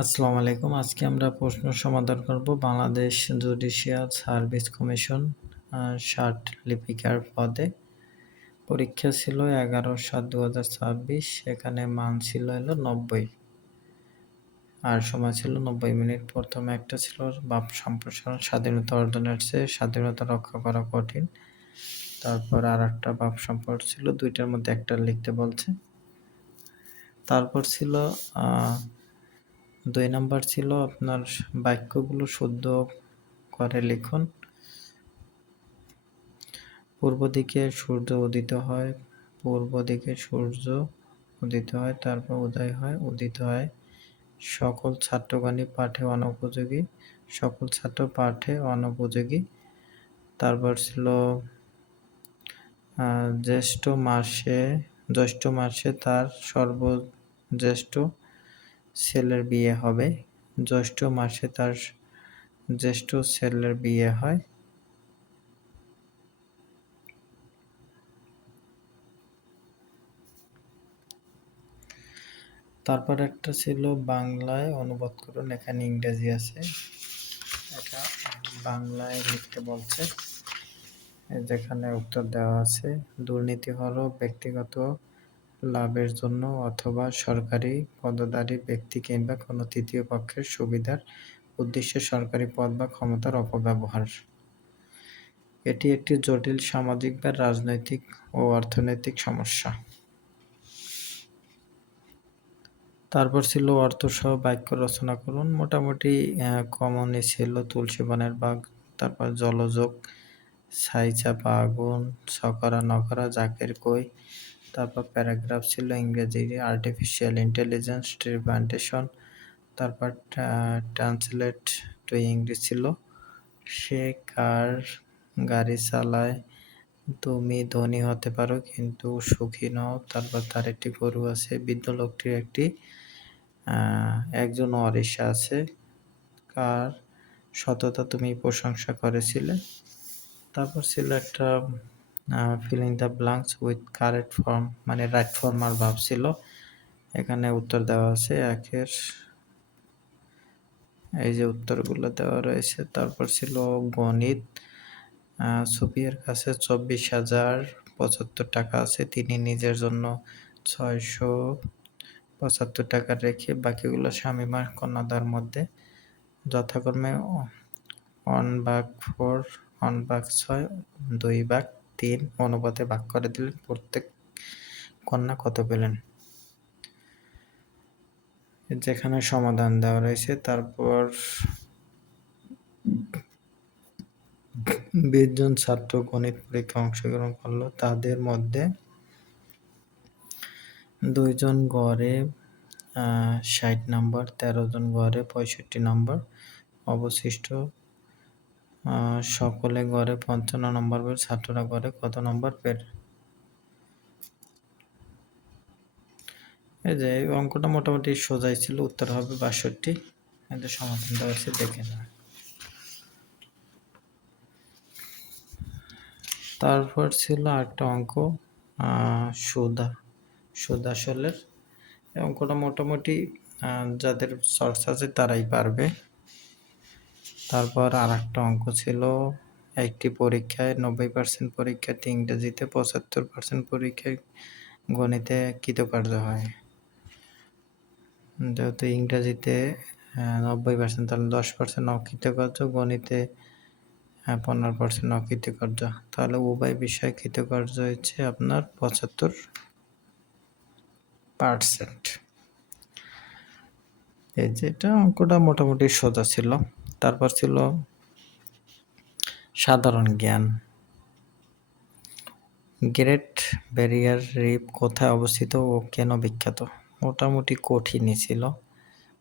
আসসালামু আলাইকুম। আজকে আমরা প্রশ্ন সমাধান করব। বাংলাদেশ জুডিশিয়াল সার্ভিস কমিশন ৬০ লিপিকার পদে। পরীক্ষা ছিল ১১/৭/২০২৬। এখানে মান ছিল ৯০ আর সময় ছিল ৯০ মিনিট। প্রথমে একটা ছিল বাক সম্প্রসারণ, স্বাধীনতা অর্জনের চেয়ে স্বাধীনতা রক্ষা করা কঠিন। তারপর আরেকটা বাক সম্প্রসারণ ছিল, দুইটার মধ্যে একটা লিখতে বলছে। তারপর ছিল ২ নাম্বার ছিল আপনার বাক্যগুলো শুদ্ধ করে লিখুন। পূর্ব দিকে সূর্য উদিত হয়, পূর্ব দিকে সূর্য উদিত হয়, তারপর উদয় হয়, উদিত হয়। সকল ছাত্রগণই পাঠে অনুপযোগী, সকল ছাত্র পাঠে অনুপযোগী। তারপর ছিল জ্যৈষ্ঠ মাসে তার সর্বজ্যেষ্ঠ ছেলের বিয়ে হবে। জ্যৈষ্ঠ মাসে তার জ্যেষ্ঠ ছেলের বিয়ে হয়। তারপর একটা ছিল বাংলায় অনুবাদ করুন। এখানে ইংরেজি আছে, এটা বাংলায় লিখতে বলছে। যেখানে উত্তর দেওয়া আছে, দুর্নীতি হলো ব্যক্তিগত লাভের জন্য অথবা সরকারি পদধারী ব্যক্তি কিংবা কোনো তৃতীয় পক্ষের সুবিধার উদ্দেশ্যে সরকারি পদ বা ক্ষমতার অপব্যবহার। এটি একটি জটিল সামাজিক বা রাজনৈতিক ও অর্থনৈতিক সমস্যা। তারপর ছিল অর্থসহ বাক্য রচনা করুন। মোটামুটি কমনই ছিল তুলসী বনের বাঘ, তারপর জলযোগ, ছাইচাপা আগুন, ছকরা নকরা, জাকের কই। তারপর প্যারাগ্রাফ ছিল ইংরেজি আর্টিফিশিয়াল ইন্টেলিজেন্স ট্রিপ্লান্টেশন। তারপর ট্রান্সলেট টু ইংলিশ ছিল সে কার গাড়ি চালায়, তুমি ধনী হতে পারো কিন্তু সুখী নও। তারপর তার একটি গরু আছে, বৃদ্ধ লোকটির একজন ওয়ারিশ আছে, কার সততা তুমি প্রশংসা করেছিলে। তারপর ছিল একটা filling the blanks with correct form, মানে রাইট ফর্মাল ভার্ব ছিল। এখানে উত্তর দেওয়া আছে একের, এই যে উত্তরগুলো দেওয়া রয়েছে। তারপর ছিল গণিত। সুফিয়ার কাছে ২৪,০৭৫ টাকা আছে, তিনি নিজের জন্য ৬৭৫ টাকা রেখে বাকিগুলো স্বামীমার কন্যাদার মধ্যে যথাক্রমে 1/4, 1/6, 2/3 অনুপাতে ভাগ করে দিলেন। প্রত্যেক কন্যা কত পেলেন, যেখানে সমাধান দেওয়া রয়েছে। তারপর ২০ জন ছাত্র গণিত পরীক্ষায় অংশগ্রহণ করলো, তাদের মধ্যে 2 জন গড়ে ৬০ নম্বর, 13 জন গড়ে 65 নম্বর, অবশিষ্ট সকলে গড়ে 55 নম্বর পেল। ছাত্ররা গড়ে কত নম্বর পেল? এই যে অঙ্কটা মোটামুটি সোজাই ছিল, উত্তর হবে ৬২। এদের সমাধান দেওয়া আছে, দেখে না। তারপর ছিল আরেকটা অঙ্ক, সুদ আসলের। এই অঙ্কটা মোটামুটি যাদের চর্চা আছে তারাই পারবে। তারপর আরেকটা অঙ্ক ছিল, একটি পরীক্ষায় ৯০% পরীক্ষার্থী ইংরেজিতে, ৭৫% পরীক্ষায় গণিতে কৃতকার্য হয়। যেহেতু ইংরেজিতে ৯০%, তাহলে 10% অকৃতকার্য, গণিতে 15% অকৃতকার্য। তাহলে উভয় বিষয়ে কৃতকার্য হচ্ছে আপনার ৭৫%। এই যেটা অঙ্কটা মোটামুটি সোজা ছিল। তারপর ছিল সাধারণ জ্ঞান। গ্রেট ব্যারিয়ার রিফ কোথায় অবস্থিত ও কেন বিখ্যাত? মোটামুটি কঠিনই ছিল।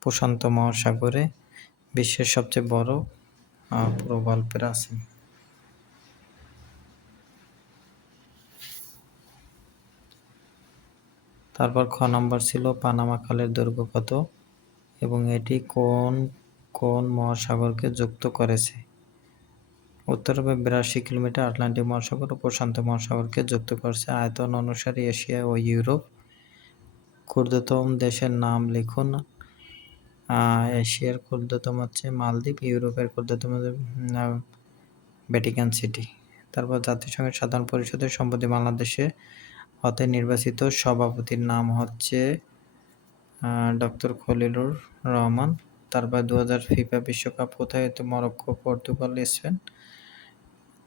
প্রশান্ত মহাসাগরে, বিশ্বের সবচেয়ে বড় প্রবাল প্রাচীর। তারপর খ নাম্বার ছিল পানামা খালের দৈর্ঘ্য কত এবং এটি কোন কোন মহাসাগরকে যুক্ত করেছে? উত্তর হবে ৮২ কিলোমিটার। আটলান্টিক মহাসাগর ও প্রশান্ত মহাসাগরকে যুক্ত করছে। আয়তন অনুসারে এশিয়া ও ইউরোপ। ক্ষুদ্রতম দেশের নাম লিখুন। এশিয়ার ক্ষুদ্রতম হচ্ছে মালদ্বীপ, ইউরোপের ক্ষুদ্রতম ভ্যাটিকান সিটি। তারপর জাতিসংঘের সাধারণ পরিষদের সম্প্রতি বাংলাদেশে হতে নির্বাচিত সভাপতির নাম হচ্ছে ডক্টর খলিলুর রহমান। তারপর 2000 ফিফা বিশ্বকাপ কোথায় হতো? Morocco, Portugal, Spain.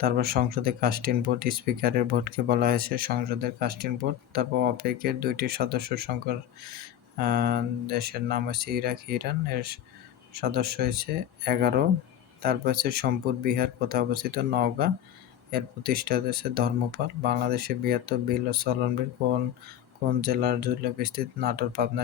তারপর সংসদে কাস্টিং ভোট, স্পিকারের ভোটকে বলা হয়েছে সংসদের কাস্টিং ভোট। তারপর অপেকের 2টি সদস্য সংখ্যার দেশের নাম হচ্ছে ইরাক, ইরান। এর সদস্য হয়েছে 11। তারপর হচ্ছে সোমপুর বিহার কোথায় অবস্থিত? নওগাঁ। এর প্রতিষ্ঠাতা হচ্ছে ধর্মপাল। বাংলাদেশে বৃহত্তর বিল ও চলনবিল কোন জেলার জুড়ে বিস্তৃত? নাটোর, পাবনা।